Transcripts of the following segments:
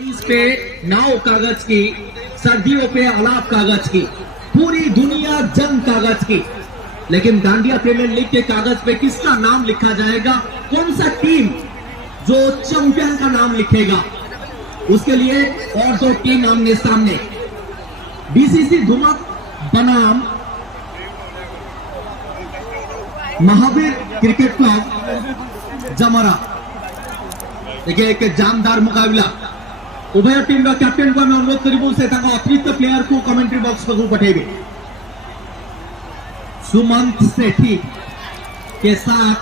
बारिश पे नाव कागज की, सर्दियों पे अलाव कागज की, पूरी दुनिया जंग कागज की। लेकिन डांडिया प्रीमियर लीग के कागज पे किसका नाम लिखा जाएगा? कौन सा टीम जो चैंपियन का नाम लिखेगा? उसके लिए और दो टीम आमने सामने। बीसीसी धुमक बनाम महावीर क्रिकेट क्लब जमरा। देखिए एक जानदार मुकाबला। उभय टीम का कैप्टन को मैं अनुरोध करूं से अतिरिक्त प्लेयर को कमेंट्री बॉक्स को पठेबे। सुमंत सेठी के साथ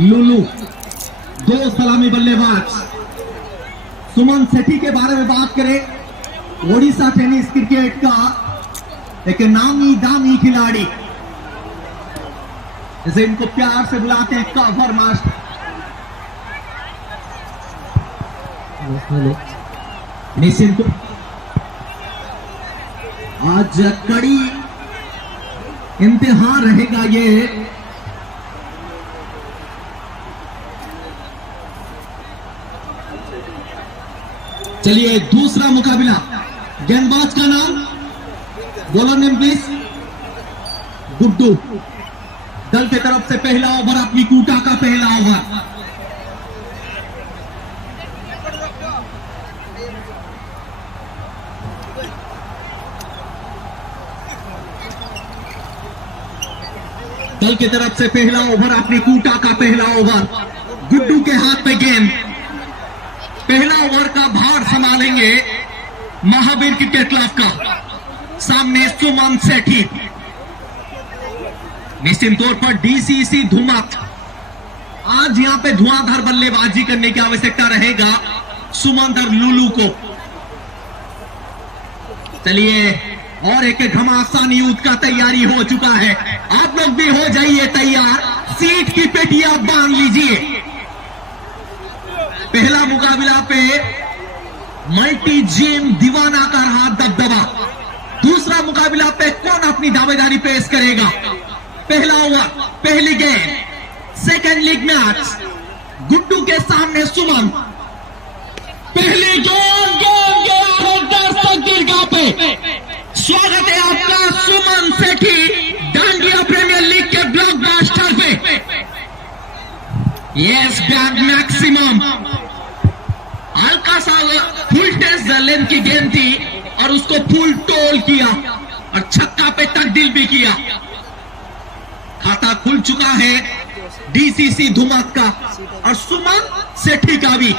लुलू, दो सलामी बल्लेबाज। सुमंत सेठी के बारे में बात करें, ओडिशा टेनिस क्रिकेट का एक नामी दामी खिलाड़ी, जैसे इनको प्यार से बुलाते हैं कवर मास्टर। निश्चिंत आज कड़ी इम्तिहान रहेगा ये। चलिए दूसरा मुकाबला। गेंदबाज का नाम, बॉलर नेम प्लीज। गुड्डू। दल की तरफ से पहला ओवर अपनी कूटा का पहला ओवर। दल की तरफ से पहला ओवर अपनी कूटा का पहला ओवर। गुड्डू के हाथ में गेंद। पहला ओवर का भार संभालेंगे महावीर क्रिकेट क्लब का। सामने सुमंत सेठी। निश्चित तौर पर डीसीसी धुमक। आज यहां पे धुआंधार बल्लेबाजी करने की आवश्यकता रहेगा सुमंत और लुलू को। चलिए और एक घमासान युद्ध का तैयारी हो चुका है। आप लोग भी हो जाइए तैयार, सीट की पेटियां बांध लीजिए। पहला मुकाबला पे मल्टी जिम दीवाना का रहा दबदबा। दूसरा मुकाबला पे कौन अपनी दावेदारी पेश करेगा? पहला ओवर, पहली गेंद, सेकंड लीग मैच। गुड्डू के सामने सुमन। पहली गेंद दर्शक दीर्घा पे। स्वागत है आपका सुमन सेठी डांडिया प्रीमियर लीग के ब्लॉकबस्टर पे। Yes back maximum. हल्का सा फुल टेस्ट लेंथ की गेंद थी और उसको फुल टोल किया और छक्का पे तब्दील भी किया। खाता खुल चुका है डीसीसी धुमक का और सुमन सेठी का भी।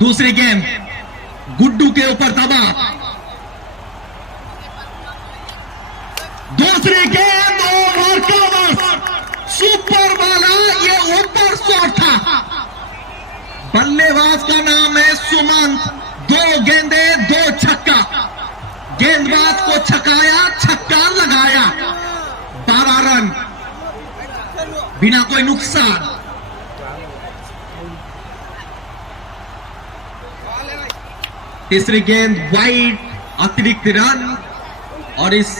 दूसरी गेंद गुड्डू के ऊपर दबाव। दूसरी गेंद ओवर कवर। सुपर वाला ये ऊपर शॉट था। बल्लेबाज का नाम है सुमंत। 2 गेंदे 2 छक्का। गेंदबाज को छकाया, छक्का लगाया। 12 रन बिना कोई नुकसान। तीसरी गेंद वाइड, अतिरिक्त रन और इस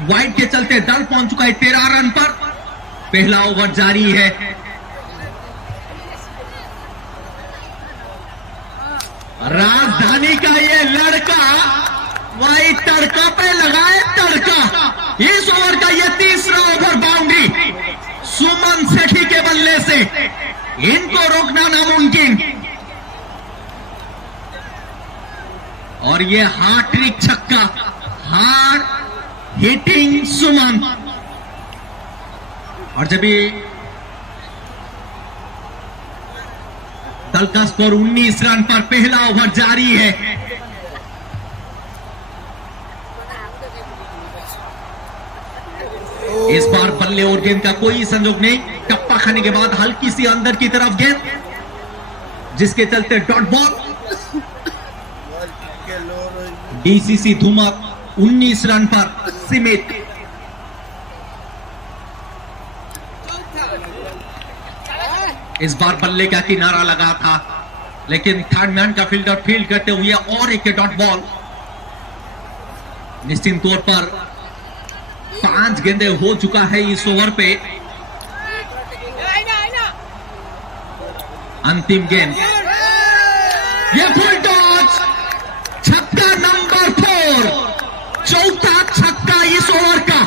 वाइड के चलते दल पहुंच चुका है 13 रन पर। पहला ओवर जारी है। राजधानी का ये लड़का वही तड़का पे लगाए तड़का। इस ओवर का ये तीसरा ओवर बाउंड्री सुमन सेठी के बल्ले से। इनको रोकना नामुमकिन। और ये हार्ट्रिक छक्का, हार्ड हिटिंग सुमन। और जब ये दल का स्कोर 19 रन पर। पहला ओवर जारी है। इस बार बल्ले और गेंद का कोई संजोग नहीं। टप्पा खाने के बाद हल्की सी अंदर की तरफ गेंद, जिसके चलते डॉट बॉल। डीसीसी धुमक 19 रन पर सीमित। इस बार बल्ले का किनारा लगा था, लेकिन थर्ड मैन का फील्डर फील्ड करते हुए और एक डॉट बॉल। निश्चित तौर पर 5 गेंदे हो चुका है इस ओवर पे। अंतिम गेंद ये फुल टॉस, छक्का नंबर 4, चौथा छक्का इस ओवर का।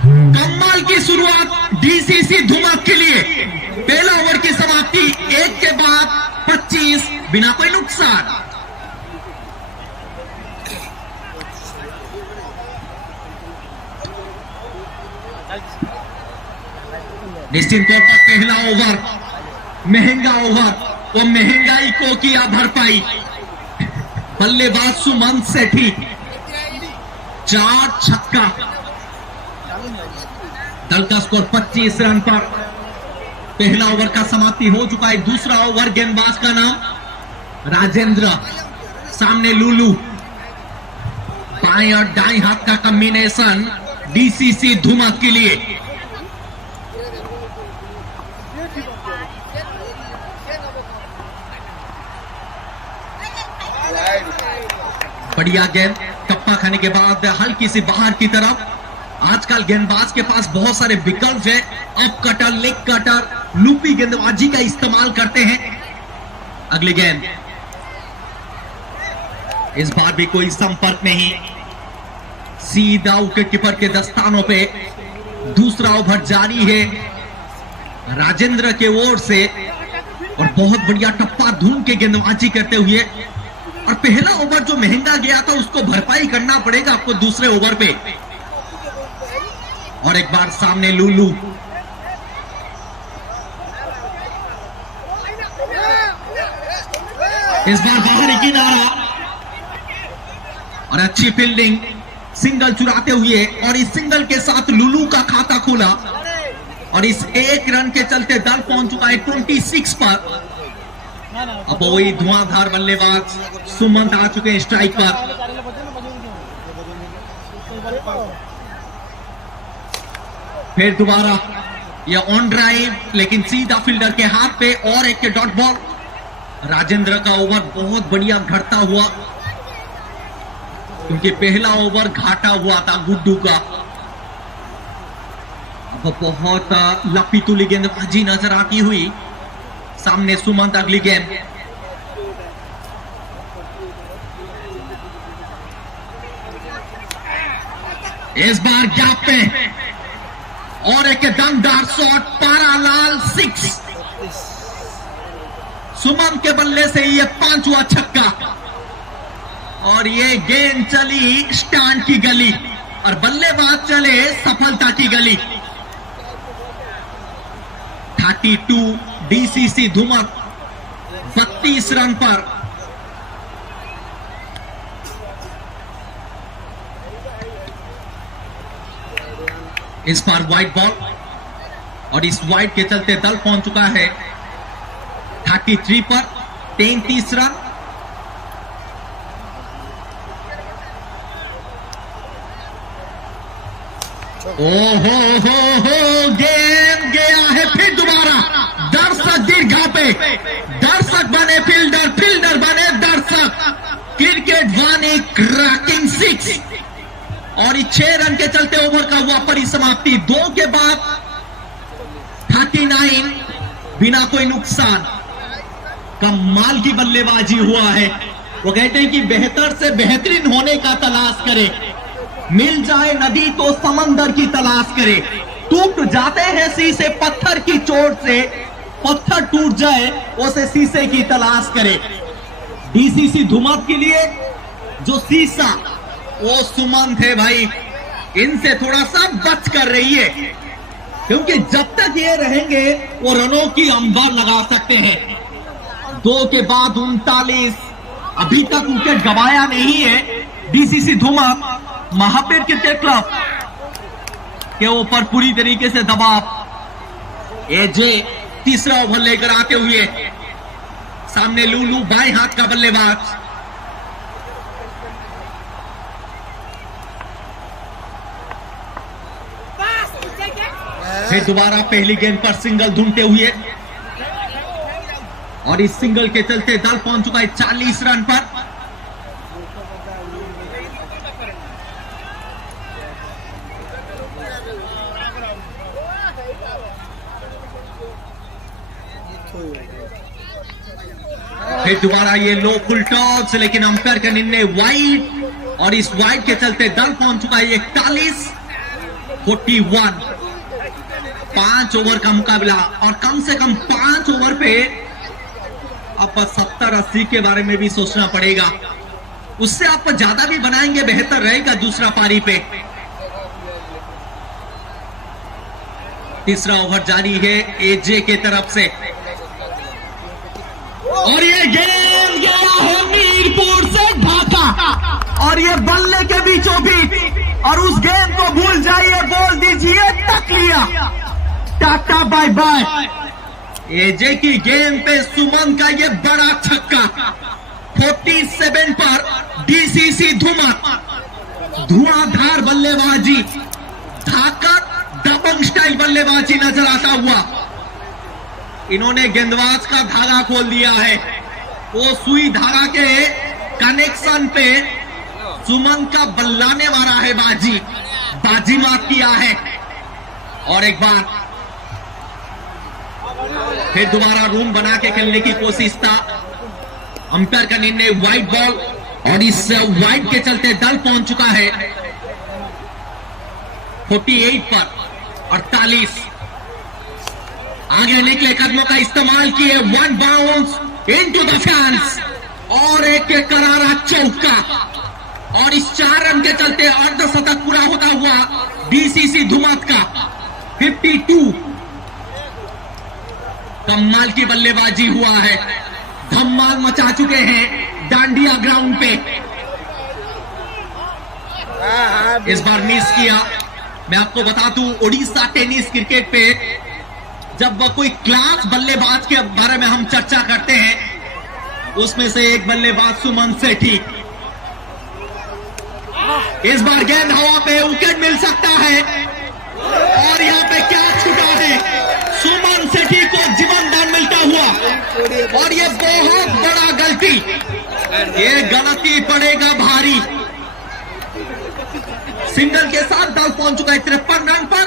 कमाल की शुरुआत डीसीसी धुमाक के लिए। पहला ओवर की समाप्ति, एक के बाद 25 बिना कोई नुकसान। निश्चित तौर पर पहला ओवर महंगा ओवर, वो महंगाई को किया भरपाई। बल्लेबाज सुमन सेठी 4 छक्का, दल का स्कोर 25 रन पर। पहला ओवर का समाप्ति हो चुका है। दूसरा ओवर, गेंदबाज का नाम राजेंद्र, सामने लुलू। बाएं और दाएं हाथ का कॉम्बिनेशन डीसीसी धुमाक के लिए। बढ़िया गेंद, टप्पा खाने के बाद हल्की सी बाहर की तरफ। आजकल गेंदबाज के पास बहुत सारे विकल्प है। Up cutter, leg cutter, loopy गेंदबाजी का इस्तेमाल करते हैं। अगली गेंद, इस बार भी कोई संपर्क नहीं, सीधा विकेट कीपर के दस्तानों पे। दूसरा ओवर जारी है राजेंद्र के ओर से, और बहुत बढ़िया टप्पा ढूंढ के गेंदबाजी करते हुए। और पहला ओवर जो महंगा गया था उसको भरपाई करना पड़ेगा आपको दूसरे ओवर पे। और एक बार सामने लुलू, इस बार बाहरी किनारा, और अच्छी फील्डिंग, सिंगल चुराते हुए। और इस सिंगल के साथ लुलू का खाता खुला, और इस एक रन के चलते दल पहुंच चुका है 26 पर। अब वही धुआंधार बल्लेबाज सुमंत आ चुके हैं स्ट्राइक पर। फिर दोबारा ये ऑन ड्राइव, लेकिन सीधा फील्डर के हाथ पे, और एक के डॉट बॉल। राजेंद्र का ओवर बहुत बढ़िया घटता हुआ, क्योंकि पहला ओवर घाटा हुआ था गुड्डू का। अब बहुत लपी तुली गेंदबाजी नजर आती हुई। सामने सुमंत, अगली गेंद, इस बार गैप पे, और एक दमदार शॉट, पारालाल 6। सुमंत के बल्ले से ये 5वां छक्का, और ये गेंद चली स्टैंड की गली, और बल्लेबाज चले सफलता की गली। 32 डीसीसी धुमक 32 रन पर। इस बार वाइड बॉल, और इस वाइड के चलते दल पहुंच चुका है 33 पर, 33 रन। ओहो हो, गेंद गया है फिर दोबारा। दर्शक दीर्घा पे, दर्शक बने फील्डर, फील्डर बने दर्शक। क्रिकेट वानी क्रैकिंग 6, और 6 रन के चलते ओवर का हुआ परिसमाप्ति। 2 के बाद 39 बिना कोई नुकसान। कमाल की बल्लेबाजी हुआ है। वो कहते हैं कि बेहतर से बेहतरीन होने का तलाश करे, मिल जाए नदी तो समंदर की तलाश करे। टूट जाते हैं शीशे पत्थर की चोट से, पत्थर टूट जाए उसे शीशे की तलाश करे। डीसीसी धुमक के लिए जो शीशा, वो सुमंत है भाई। इनसे थोड़ा सा बच कर रहिए, क्योंकि जब तक ये रहेंगे वो रनों की अंबार लगा सकते हैं। 2 के बाद 39, अभी तक विकेट गवाया नहीं है डीसीसी धुमक। महावीर क्रिकेट क्लब के ऊपर पूरी तरीके से दबाव। एजे तीसरा ओवर लेकर आते हुए, सामने लुलू बाएं हाथ का बल्लेबाज। फिर दोबारा पहली गेंद पर सिंगल ढूंढते हुए, और इस सिंगल के चलते दल पहुंच चुका है 40 रन पर। फिर दोबारा ये लो फुल टॉस, लेकिन अंपायर का निर्णय वाइड, और इस वाइड के चलते दल पहुंच चुका है 41 5 ओवर का मुकाबला, और कम से कम 5 ओवर पे आप 70-80 के बारे में भी सोचना पड़ेगा। उससे आप ज्यादा भी बनाएंगे बेहतर रहेगा दूसरा पारी पे। तीसरा ओवर जारी है एजे के तरफ से, और ये गेंद गया है मीरपुर से ढाका, और ये बल्ले के बीचों बीच, और उस गेंद को भूल जाइए, बोल दीजिए तक लिया, टाटा बाय बाय। एजे की गेंद पे सुमन का ये बड़ा छक्का, 47 पर डीसीसी धुआंधार बल्लेबाजी, ढाका दबंग स्टाइल बल्लेबाजी नजर आता हुआ। इन्होंने गेंदबाज का धागा खोल दिया है, वो सुई धागा के कनेक्शन पे सुमन का बल्लाने वाला है बाजी मात किया है। और एक बार फिर दोबारा रूम बना के खेलने की कोशिश था, अंपायर का निर्णय वाइड बॉल, और इस वाइड के चलते दल पहुंच चुका है 48 पर 48। आगे निकले कदमों का इस्तेमाल किए, 1 बाउंस इनटू द फैंस, और एक करारा चौका, और इस 4 रन के चलते अर्धशतक पूरा होता हुआ डीसीसी धुमात का 52। कमाल की बल्लेबाजी हुआ है, धमाल मचा चुके हैं डांडिया ग्राउंड पे। इस बार मिस किया। मैं आपको बता दूं, ओडिशा टेनिस क्रिकेट पे जब कोई क्लास बल्लेबाज के बारे में हम चर्चा करते हैं, उसमें से एक बल्लेबाज सुमन सेठी। इस बार गेंद हवा पे, विकेट मिल सकता है, और यहाँ पे क्या छूटा है, सुमन सेठी को जीवन दान मिलता हुआ, और ये बहुत बड़ा गलती, ये गलती पड़ेगा भारी। सिंगल के साथ दल पहुंच चुका है 53 रन पर,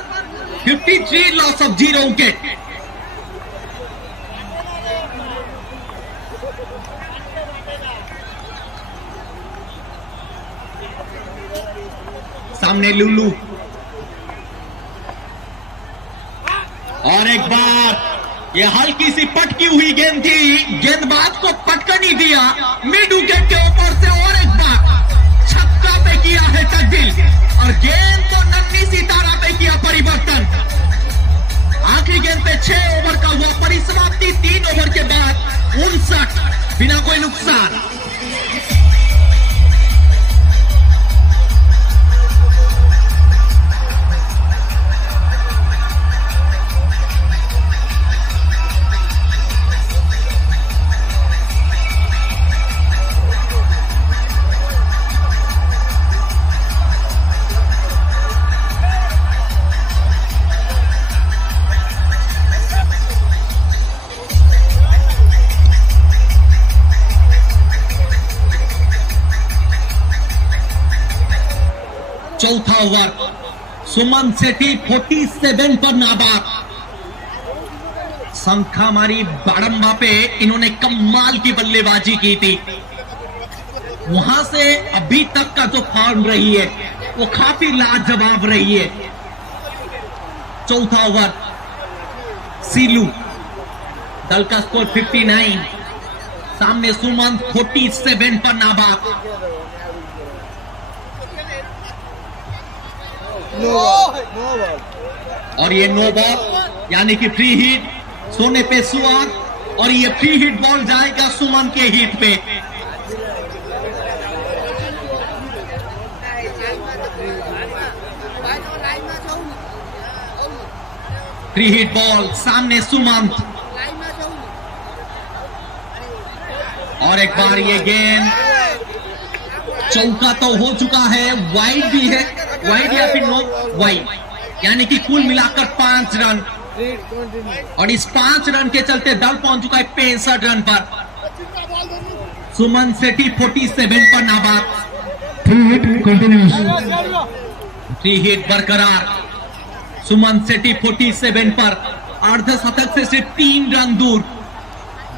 53 लॉस ऑफ 0 विकेट। सामने लुल्लू, और एक बार ये हल्की सी पटकी हुई गेंद थी, गेंदबाज को पटका नहीं दिया, मिड विकेट के ऊपर से, और एक बार छक्का पे किया है तब्दील, और गेंद को नन्ही सी तारा पे किया परिवर्तन। आखिरी गेंद पे 6 ओवर का हुआ परिसमाप्ति, 3 ओवर के बाद 59 बिना कोई नुकसान। चौथा ओवर, सुमन सेठी 47 पर नाबाद। शंखामारी बाड़म्बा पे इन्होंने कमाल की बल्लेबाजी की थी, वहां से अभी तक का जो फॉर्म रही है वो काफी लाजवाब रही है। चौथा ओवर, सीलू, दल का स्कोर 59, सामने सुमन 47 पर नाबाद। और ये नो बॉल यानी कि फ्री हिट, सोने पे सुहाग, और ये फ्री हिट बॉल जाएगा सुमन के हिट पे। फ्री हिट बॉल, सामने सुमंत, और एक बार ये गेंद, चौका तो हो चुका है, वाइड भी है, वाइड या फिर नो वाइड, यानी कि कुल मिलाकर 5 रन, और इस 5 रन के चलते दल पहुंच चुका है 65 रन पर। सुमन सेठी 47 पर नाबाद। Free hit continuous, free hit बरकरार। सुमन सेठी 47 पर, अर्धशतक से सिर्फ 3 रन दूर।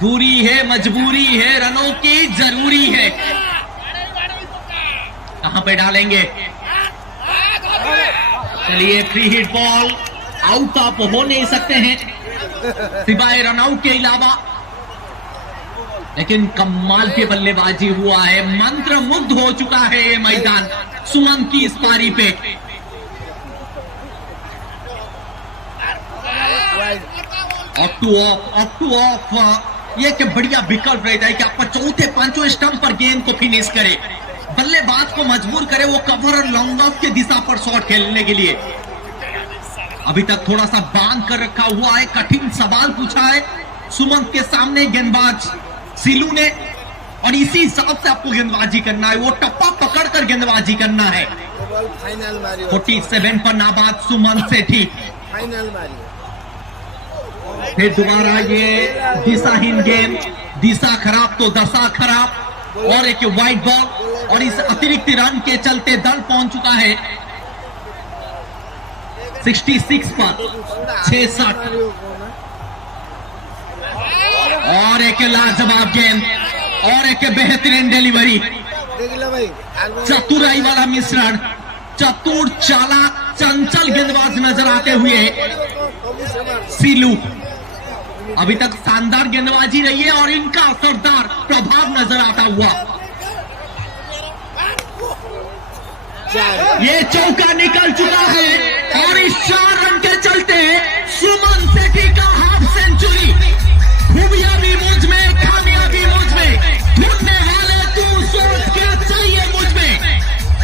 मजबूरी है, रनों की जरूरी है। कहां पे डालेंगे? चलिए, फ्री हिट बॉल, आउट आप हो नहीं सकते हैं सिवाय रनआउट के अलावा। लेकिन कमाल की बल्लेबाजी हुआ है, मंत्र मुग्ध हो चुका है ये मैदान सुमन की इस पारी पे। ऑफ टू ऑफ ये कि बढ़िया विकल्प रहता है कि आपका चौथे पांचों स्टंप पर गेंद को फिनिश करे, बल्लेबाज को मजबूर करे वो कवर और लॉन्ग ऑफ की दिशा पर शॉट खेलने के लिए। अभी तक थोड़ा सा बांध कर रखा हुआ है, कठिन सवाल पूछा है सुमन के सामने गेंदबाज सीलू ने, और इसी हिसाब से आपको गेंदबाजी करना है, वो टप्पा पकड़कर गेंदबाजी करना है। 47 पर नाबाद सुमन सेठी। फिर दोबारा ये दिशाहीन गेंद, दिशा खराब तो दशा खराब, और एक वाइड बॉल, और इस अतिरिक्त रन के चलते दल पहुंच चुका है 66 पर 66। और एक लाजवाब गेंद और एक बेहतरीन डिलीवरी, चतुराई वाला मिश्रण, चतुर चालाक चंचल गेंदबाज नजर आते हुए सीलू। अभी तक शानदार गेंदबाजी रही है और इनका असरदार प्रभाव नजर आता हुआ। ये चौका निकल चुका है और इस 4 रन के चलते सुमन सेठी का हाफ सेंचुरी। खूबियां भी मुझ में, खामियाबी मुझ में, ढूंढने वाले तू सोच क्या चाहिए मुझ में।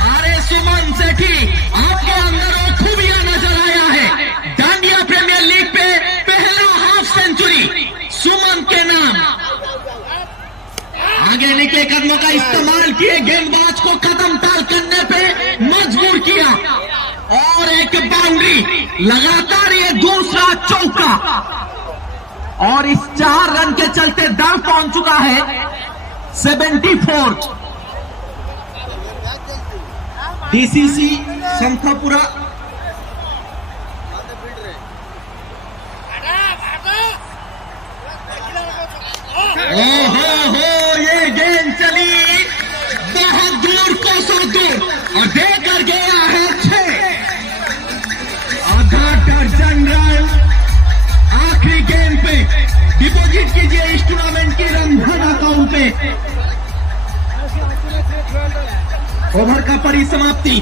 अरे सुमन सेठी, आपके अंदर वो खूबियां नजर आया है। डांडिया प्रीमियर लीग पे पहला हाफ सेंचुरी सुमन के नाम। आगे निकले कदमों का इस्तेमाल किए, गेंदबाज को कदम ताल करने पे मजबूर किया, और एक बाउंड्री, लगातार ये दूसरा चौका, और इस 4 रन के चलते दल पहुंच चुका है 74। डीसीसी संथापुरा हो ये गेंद चली बहुत दूर, कोसों दूर, और देकर गया है 6। आधा दर्जन रन आखिरी गेंद पे। डिपॉजिट कीजिए इस टूर्नामेंट की रंधन अकाउंट पे। ओवर का परिसमाप्ति,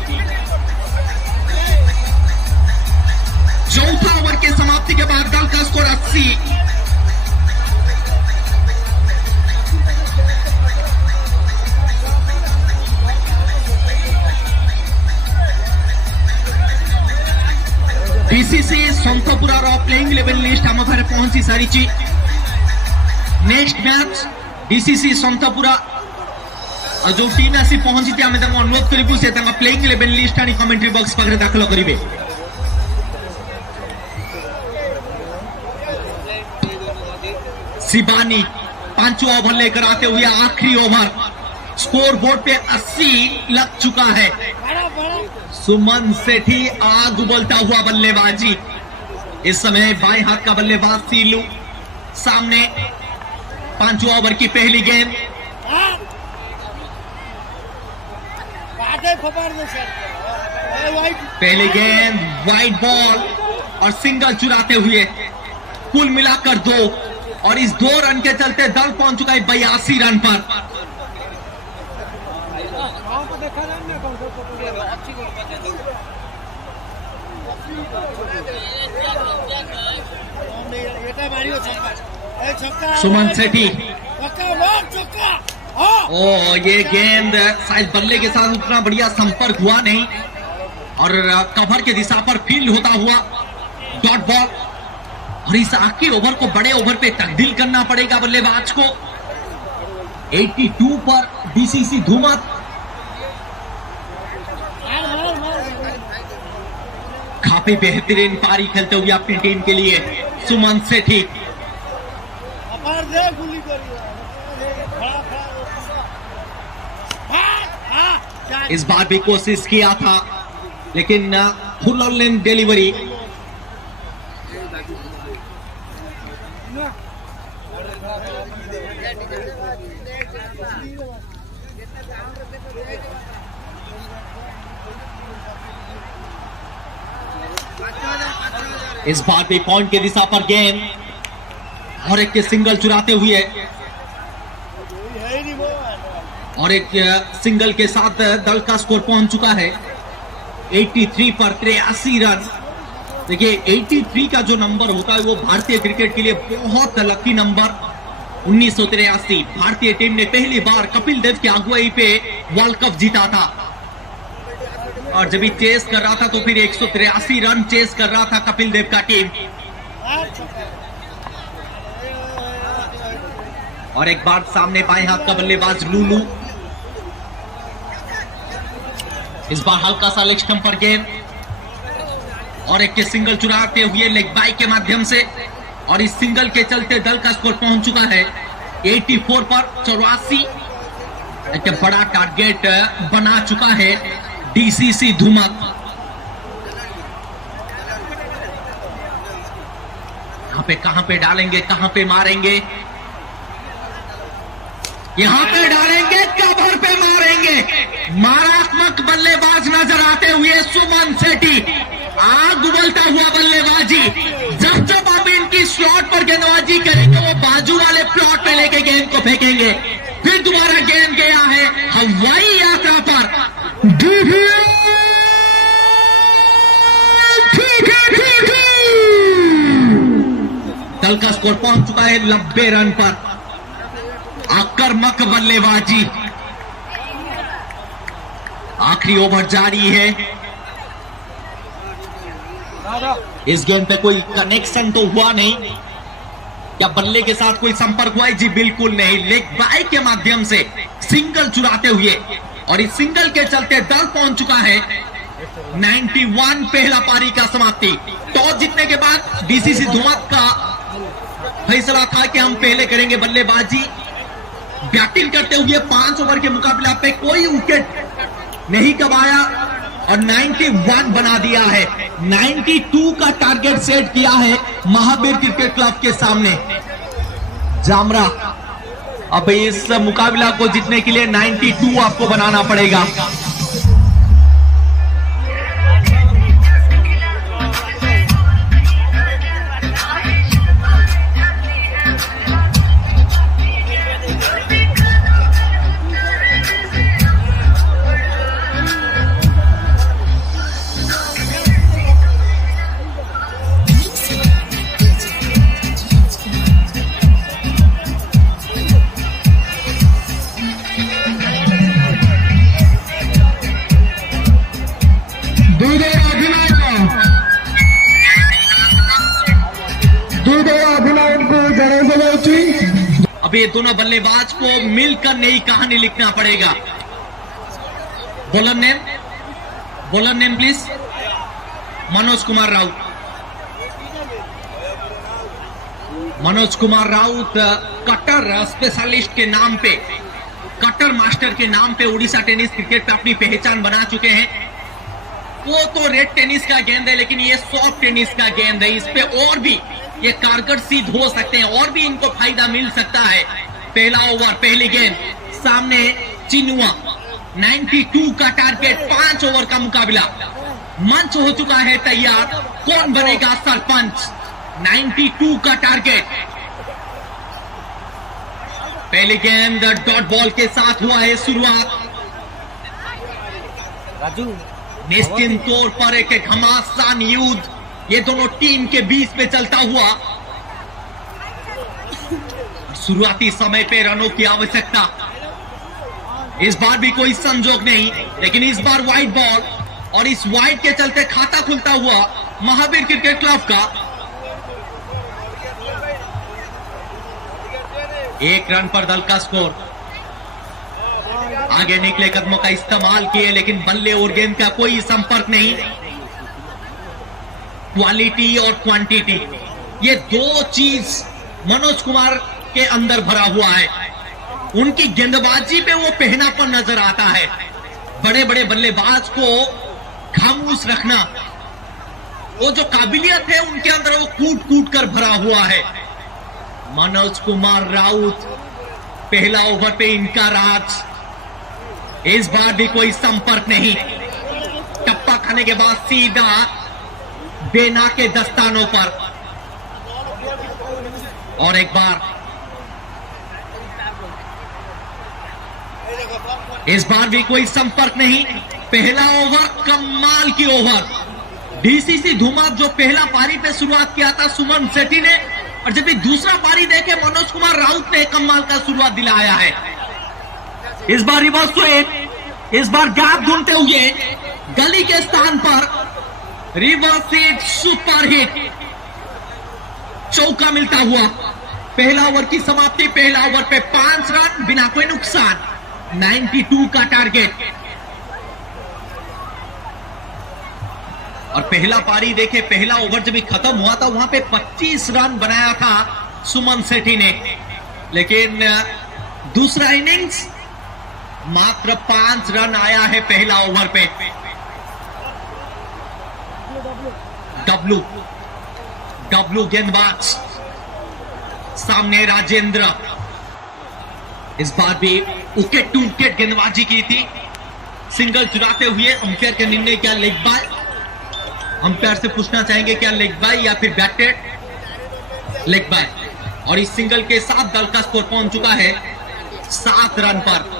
चौथा ओवर के समाप्ति के बाद दल का स्कोर 80। डीसीसी संथपुरार प्लेइंग इलेवन लिस्ट आम पाखे पहुंची सारी। नेक्स्ट मैच डीसीसी संथपुरा जो टीम आसी पहुंची आम अनुरोध करूँ से प्लेइंग इलेवन लिस्ट आनी कमेंट्री बॉक्स पाखे दाखल करेंगे। शिबानी 5 ओवर लेकर आते हुए आखिरी ओवर, स्कोर बोर्ड पे 80 लग चुका है। सुमन सेठी आग उबलता हुआ बल्लेबाजी। इस समय बाएं हाथ का बल्लेबाज सीलू सामने। 5 ओवर की पहली गेंद, पहली गेंद वाइड बॉल और सिंगल चुराते हुए कुल मिलाकर 2, और इस 2 रन के चलते दल पहुंच चुका है 82 रन पर। सुमन सेठी, ओ ये गेंद शायद बल्ले के साथ उतना बढ़िया संपर्क हुआ नहीं, और कवर के दिशा पर फील्ड होता हुआ डॉट बॉल। और इस आखिरी ओवर को बड़े ओवर पे तब्दील करना पड़ेगा बल्लेबाज को। 82 पर डीसीसी धूमत। काफी बेहतरीन पारी खेलते हुए अपनी टीम के लिए सुमन सेठी। इस बार भी कोशिश किया था लेकिन फुल ऑन लेन डिलीवरी। इस बार भी पॉइंट की दिशा पर गेंद और एक के सिंगल चुराते हुए और एक सिंगल के साथ दल का स्कोर पहुंच चुका है 83 पर 83 रन। देखिए 83 का जो नंबर होता है वो भारतीय क्रिकेट के लिए बहुत लकी नंबर। 1983 भारतीय टीम ने पहली बार कपिल देव की अगुवाई पे वर्ल्ड कप जीता था और जब भी चेस कर रहा था तो फिर 183 रन चेस कर रहा था कपिल देव का टीम। और एक बार सामने बाएं हाथ का बल्लेबाज लूलू, इस बार हल्का सा लेग स्टंप पर गेंद और एक के सिंगल चुराते हुए लेग बाई के माध्यम से और इस सिंगल के चलते दल का स्कोर पहुंच चुका है 84 पर 84। एक बड़ा टारगेट बना चुका है डीसीसी धुमक। कहां पे डालेंगे, कहां पे मारेंगे, यहां पे डालेंगे, कवर पे मारेंगे। मारात्मक बल्लेबाज नजर आते हुए सुमन सेठी, आग उबलता हुआ बल्लेबाजी। जब जब आप इनकी स्लॉट पर गेंदबाजी करेंगे वो बाजू वाले प्लॉट पे लेके गेंद को फेंकेंगे। फिर दोबारा गेंद गया है हवाई यात्रा पर। दल का स्कोर पहुंच चुका है 90 रन पर। आक्रामक बल्लेबाजी, आखिरी ओवर जारी है। इस गेंद पे कोई कनेक्शन तो हुआ नहीं, क्या बल्ले के साथ कोई संपर्क हुआ है? जी बिल्कुल नहीं। लेग बाई के माध्यम से सिंगल चुराते हुए और इस सिंगल के चलते दल पहुंच चुका है 91। पहला पारी का समाप्ति। टॉस जीतने के बाद डीसीसी धुमक का फैसला था कि हम पहले करेंगे बल्लेबाजी। बैटिंग करते हुए 5 ओवर के मुकाबले पे कोई विकेट नहीं गंवाया और 91 बना दिया है। 92 का टारगेट सेट किया है महावीर क्रिकेट क्लब के सामने जामरा। अब इस मुकाबला को जीतने के लिए 92 आपको बनाना पड़ेगा। अब ये दोनों बल्लेबाज को मिलकर नई कहानी लिखना पड़ेगा। Bowler name please. Manoj Kumar Raut. Manoj Kumar Raut cutter specialist के नाम पे, कटर मास्टर के नाम पे उड़ीसा टेनिस क्रिकेट पे अपनी पहचान बना चुके हैं। वो तो रेड टेनिस का गेंद है लेकिन ये सॉफ्ट टेनिस का गेंद है। इस पे और भी ये कारगर सिद्ध हो सकते हैं और भी इनको फायदा मिल सकता है। पहला ओवर, पहली गेंद, सामने चिनुआ। 92 का टारगेट, 5 ओवर का मुकाबला। मंच हो चुका है तैयार, कौन बनेगा सरपंच? 92 का टारगेट। पहली गेंद डॉट बॉल के साथ हुआ है शुरुआत। निश्चित तौर पर एक घमासान युद्ध ये दोनों टीम के बीच पे चलता हुआ। शुरुआती समय पे रनों की आवश्यकता। इस बार भी कोई संजोग नहीं, लेकिन इस बार वाइड बॉल और इस वाइड के चलते खाता खुलता हुआ महावीर क्रिकेट क्लब का। 1 रन पर दल का स्कोर। आगे निकले कदमों का इस्तेमाल किए लेकिन बल्ले और गेंद का कोई संपर्क नहीं। क्वालिटी और क्वांटिटी ये दो चीज मनोज कुमार के अंदर भरा हुआ है। उनकी गेंदबाजी पे वो पहनापन नजर आता है। बड़े बड़े बल्लेबाज को खामोश रखना, वो जो काबिलियत है उनके अंदर वो कूट कूट कर भरा हुआ है। मनोज कुमार राउत पहला ओवर पे इनका राज, इस बार भी कोई संपर्क नहीं। टप्पा खाने के बाद सीधा बेना के दस्तानों पर, और एक बार इस बार भी कोई संपर्क नहीं। पहला ओवर कमाल की ओवर, डीसीसी धुमार जो पहला पारी पे शुरुआत किया था सुमन सेठी ने, और जब भी दूसरा पारी देखे मनोज कुमार राउत ने कमाल का शुरुआत दिलाया है। इस बार रिवर्स स्वीप, इस बार गैप ढूंढते हुए गली के स्थान पर रिवर्स हिट, सुपर हिट, चौका मिलता हुआ। पहला ओवर की समाप्ति, पहला ओवर पे 5 रन बिना कोई नुकसान, 92 का टारगेट। और पहला पारी देखे, पहला ओवर जब खत्म हुआ था वहां पे 25 रन बनाया था सुमन सेठी ने, लेकिन दूसरा इनिंग्स मात्र 5 रन आया है पहला ओवर पे। डब्लू गेंदबाज, सामने राजेंद्र। इस बार भी विकेट टू विकेट गेंदबाजी की थी, सिंगल चुराते हुए। अंपायर का निर्णय क्या, लेग बाय? अंपायर से पूछना चाहेंगे क्या लेग बाय या फिर बैटेड? Leg bye. और इस सिंगल के साथ दल का स्कोर पहुंच चुका है 7 रन पर।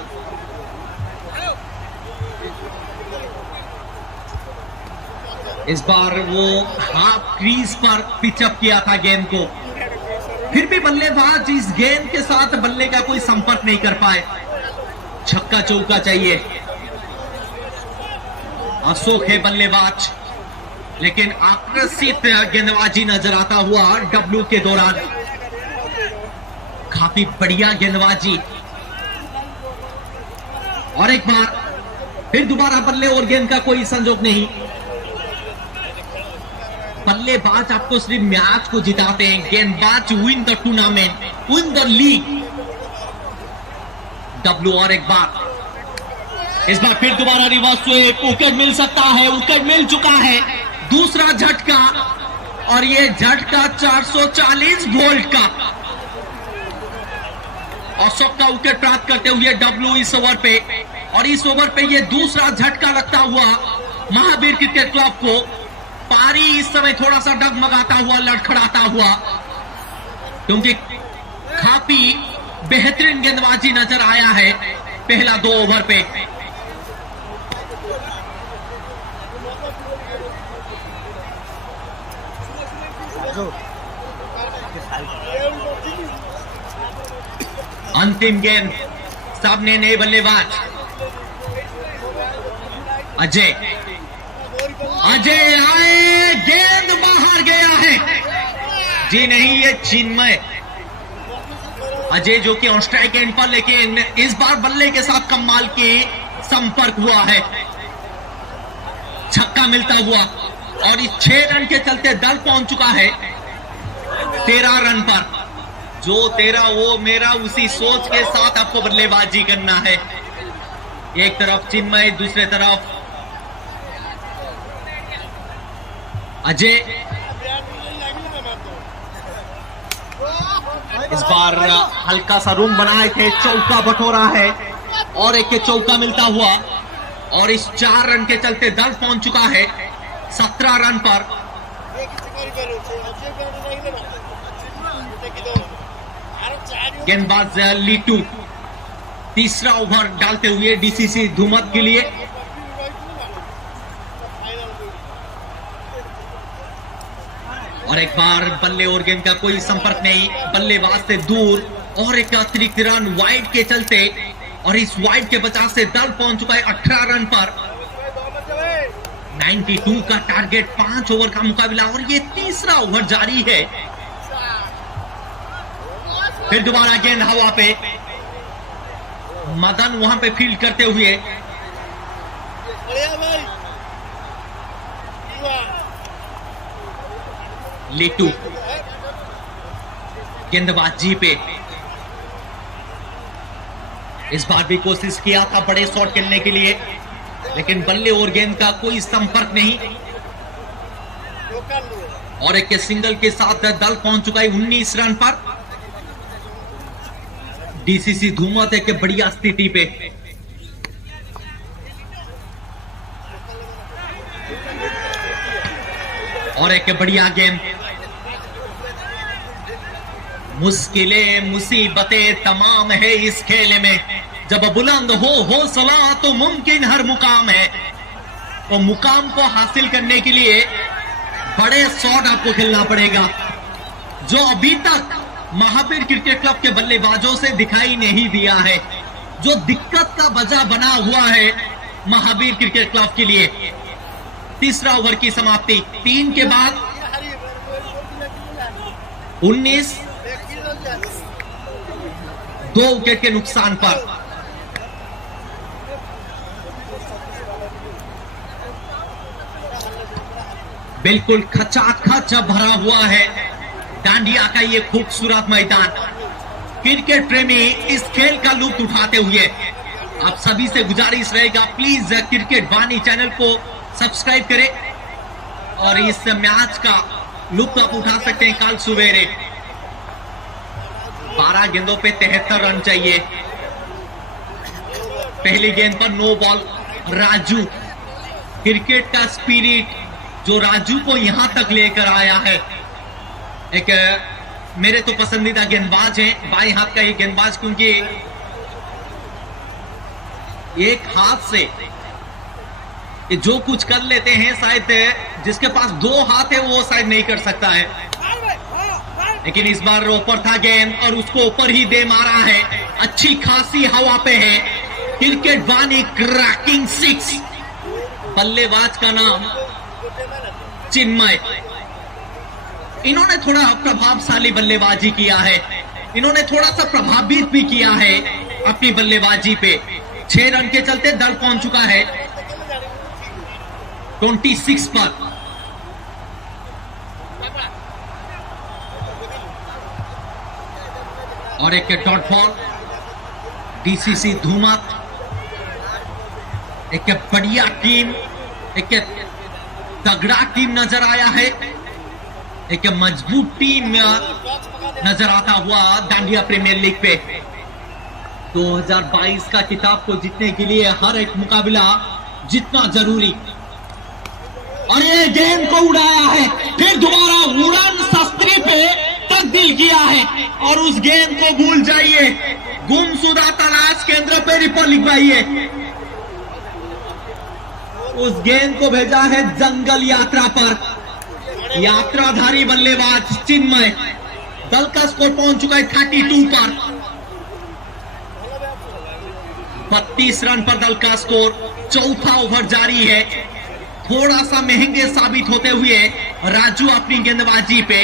इस बार वो हाफ क्रीज पर पिचअप किया था गेंद को, फिर भी बल्लेबाज इस गेंद के साथ बल्ले का कोई संपर्क नहीं कर पाए। छक्का चौका चाहिए। अशोक है बल्लेबाज, लेकिन आकर्षित गेंदबाजी नजर आता हुआ डब्लू के दौरान, काफी बढ़िया गेंदबाजी। और एक बार फिर दोबारा बल्ले और गेंद का कोई संजोग नहीं। बल्लेबाज आपको सिर्फ मैच को जिताते हैं, गेंदबाज win the tournament, win the league. W और एक बार, इस बार फिर दोबारा रिवर्स स्वीप, विकेट मिल सकता है, विकेट मिल चुका है। दूसरा झटका, और ये झटका 440 वोल्ट का। अशोक का विकेट प्राप्त करते हुए डब्लू इस ओवर पे, और इस ओवर पे ये दूसरा झटका लगता हुआ महावीर क्रिकेट क्लब को। पारी इस समय थोड़ा सा डगमगाता हुआ, लड़खड़ाता हुआ, क्योंकि काफी बेहतरीन गेंदबाजी नजर आया है पहला 2 ओवर पे। अंतिम गेंद, सामने नए बल्लेबाज अजय आए, गेंद बाहर गया है। जी नहीं, ये चिन्मय अजय जो कि ऑन स्ट्राइक एंड पर, लेकिन इस बार बल्ले के साथ कमाल के संपर्क हुआ है। छक्का मिलता हुआ, और इस 6 रन के चलते दल पहुंच चुका है 13 रन पर। जो 13 वो मेरा, उसी सोच के साथ आपको बल्लेबाजी करना है। एक तरफ चिन्मय, दूसरे तरफ अजय। इस बार हल्का सा रूम बनाए थे, चौका बटोरा है, और एक के चौका मिलता हुआ, और इस 4 रन के चलते दल पहुंच चुका है 17 रन पर। गेंदबाज लीटू तीसरा ओवर डालते हुए डीसीसी धुमत के लिए। और एक बार बल्ले और गेंद का कोई संपर्क नहीं, बल्लेबाज से दूर, और एक अतिरिक्त रन वाइड के चलते, और इस वाइड के बचाव से दल पहुंच चुका है 18 रन पर। 92 का टारगेट, 5 ओवर का मुकाबला, और ये तीसरा ओवर जारी है। फिर दोबारा गेंद हवा पे, मदन वहां पे फील्ड करते हुए। लीटू गेंदबाजी पे, इस बार भी कोशिश किया था बड़े शॉट खेलने के लिए, लेकिन बल्ले और गेंद का कोई संपर्क नहीं। और एक सिंगल के साथ दल पहुंच चुका है 19 रन पर। डीसीसी धूमत एक बढ़िया स्थिति पे, और एक बढ़िया गेंद। मुश्किलें मुसीबतें तमाम है इस खेल में, जब बुलंद हो हौसला तो मुमकिन हर मुकाम है। तो मुकाम को हासिल करने के लिए बड़े शॉट आपको खेलना पड़ेगा, जो अभी तक महावीर क्रिकेट क्लब के बल्लेबाजों से दिखाई नहीं दिया है, जो दिक्कत का वजह बना हुआ है महावीर क्रिकेट क्लब के लिए। तीसरा ओवर की समाप्ति, 3 के बाद 19, 2 विकेट के नुकसान पर। बिल्कुल खचाखच भरा हुआ है डांडिया का ये खूबसूरत मैदान। क्रिकेट प्रेमी इस खेल का लुत्फ उठाते हुए आप सभी से गुजारिश रहेगा, प्लीज क्रिकेट वाणी चैनल को सब्सक्राइब करें और इस मैच का लुत्फ आप उठा सकते हैं। कल सवेरे 12 गेंदों पे 73 रन चाहिए। पहली गेंद पर नो बॉल। राजू, क्रिकेट का स्पिरिट जो राजू को यहां तक लेकर आया है, एक मेरे तो पसंदीदा गेंदबाज हैं, बाएं हाथ का ये गेंदबाज, क्योंकि एक हाथ से जो कुछ कर लेते हैं शायद जिसके पास 2 हाथ है वो शायद नहीं कर सकता है। लेकिन इस बार ऊपर था गेंद और उसको ऊपर ही दे मारा है, अच्छी खासी हवा पे है। क्रिकेट वाणी क्रैकिंग 6, बल्लेबाज का नाम चिन्मय। इन्होंने थोड़ा प्रभावशाली बल्लेबाजी किया है, इन्होंने थोड़ा सा प्रभावित भी किया है अपनी बल्लेबाजी पे। 6 रन के चलते दल पहुंच चुका है 26 पर। और एक डॉट बॉल। डीसीसी धूमत एक बढ़िया टीम, एक तगड़ा टीम नजर आया है, एक मजबूत टीम नजर आता हुआ डांडिया प्रीमियर लीग पे। 2022 का खिताब को जीतने के लिए हर एक मुकाबला जीतना जरूरी। और ये गेंद को उड़ाया है, फिर दोबारा उड़ान शास्त्री पे तब्दील किया है, और उस गेंद को भूल जाइए, गुमशुदा तलाश केंद्र पे रिपोर्ट लिखवाइए। उस गेंद को भेजा है जंगल यात्रा पर। यात्राधारी बल्लेबाज चिन्मय, दल का स्कोर पहुंच चुका है 32 पर। 32 रन पर दल का स्कोर। चौथा ओवर जारी है, थोड़ा सा महंगे साबित होते हुए राजू अपनी गेंदबाजी पे।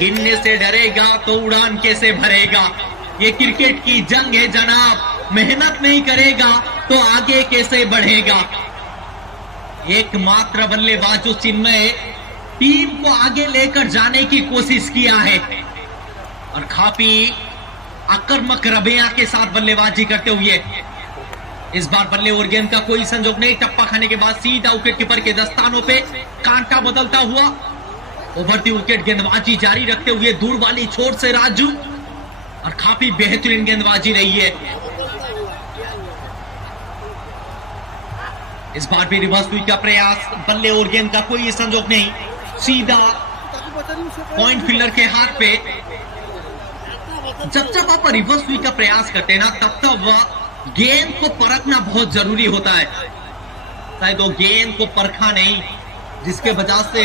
गिनने से डरेगा तो उड़ान कैसे भरेगा, ये क्रिकेट की जंग है जनाब। मेहनत नहीं करेगा तो आगे कैसे बढ़ेगा। एकमात्र बल्लेबाज जो चिन्मय टीम को आगे लेकर जाने की कोशिश किया है, और काफी आक्रामक रवैया के साथ बल्लेबाजी करते हुए। इस बार बल्ले और गेंद का कोई संजोग नहीं, टप्पा खाने के बाद सीधा विकेट कीपर के दस्तानों पे कांटा बदलता हुआ उभरती विकेट गेंदबाजी जारी रखते हुए दूर वाली छोर से राजू, और काफी बेहतरीन गेंदबाजी रही है। इस बार भी रिवर्स स्वीप का प्रयास, बल्ले और गेंद का कोई संजोग नहीं, सीधा पॉइंट फील्डर के हाथ पे। जब आप रिवर्स स्वीप का प्रयास करते हैं ना, तब गेंद को परखना बहुत जरूरी होता है। शायद वो गेंद को परखा नहीं, जिसके वजह से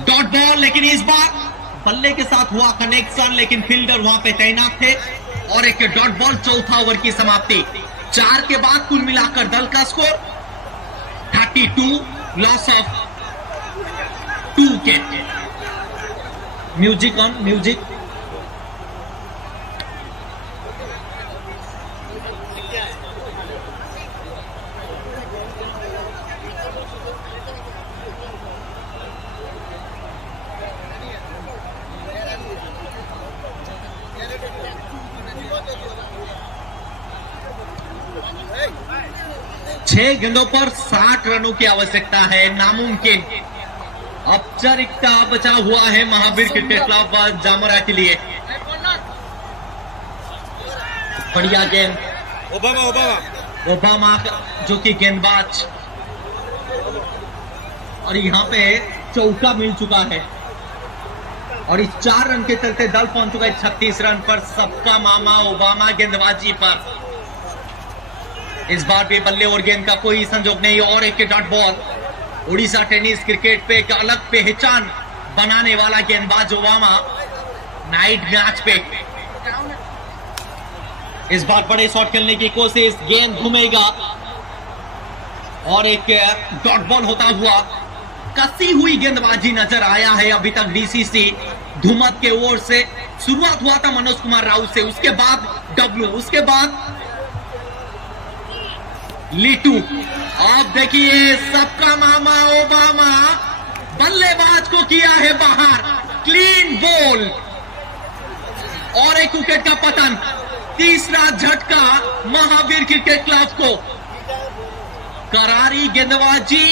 डॉट बॉल। लेकिन इस बार बल्ले के साथ हुआ कनेक्शन, लेकिन फील्डर वहां पे तैनात थे, और एक डॉट बॉल। चौथा ओवर की समाप्ति। 4 के बाद कुल मिलाकर दल का score 32, loss of 2 wicket. Music on, music. छह गेंदों पर 60 रनों की आवश्यकता है, नामुमकिन। अब औपचारिकता बचा हुआ है महावीर क्रिकेट क्लब जामोरा के लिए। बढ़िया गेंद, ओबामा जो कि गेंदबाज, और यहां पे चौका मिल चुका है और इस 4 रन के चलते दल पहुंच चुका है 36 रन पर। सबका मामा ओबामा गेंदबाजी पर। इस बार भी बल्ले और गेंद का कोई संजोग नहीं और एक dot ball. Orissa tennis cricket पे एक अलग पहचान बनाने वाला गेंदबाज ओबामा नाइट मैच पे। इस बार बड़े शॉट खेलने की कोशिश, गेंद घूमेगा और एक डॉट बॉल होता हुआ। कसी हुई गेंदबाजी नजर आया है अभी तक डीसीसी धुमत के ओर से। शुरुआत हुआ था मनोज कुमार राउत से, उसके बाद डब्लू, उसके बाद लीटू। अब देखिए सबका मामा ओबामा बल्लेबाज को किया है बाहर, क्लीन बॉल और एक विकेट का पतन। तीसरा झटका महावीर क्रिकेट क्लब को। करारी गेंदबाजी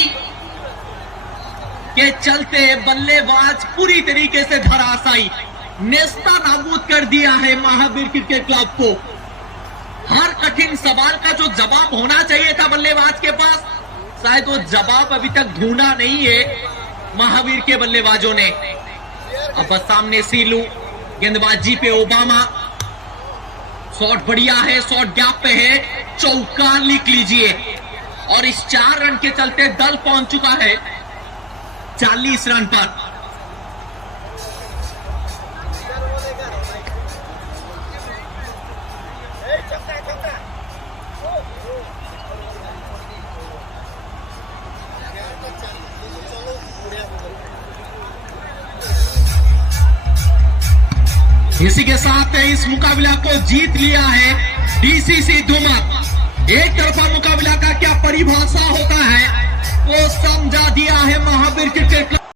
के चलते बल्लेबाज पूरी तरीके से धराशायी, नेस्ता नाबूद कर दिया है महावीर क्रिकेट क्लब को। हर कठिन सवाल का जो जवाब होना चाहिए था बल्लेबाज के पास, शायद वो जवाब अभी तक ढूंढा नहीं है महावीर के बल्लेबाजों ने। अब बस सामने सीलू, गेंदबाजी पे ओबामा, शॉट बढ़िया है, शॉट गैप पे है, चौका लिख लीजिए। और इस 4 रन के चलते दल पहुंच चुका है 40 रन पर। इसी के साथ इस मुकाबला को जीत लिया है डीसीसी धुमत। एक तरफा मुकाबला का क्या परिभाषा होता है वो समझा दिया है महावीर क्रिकेट क्लब।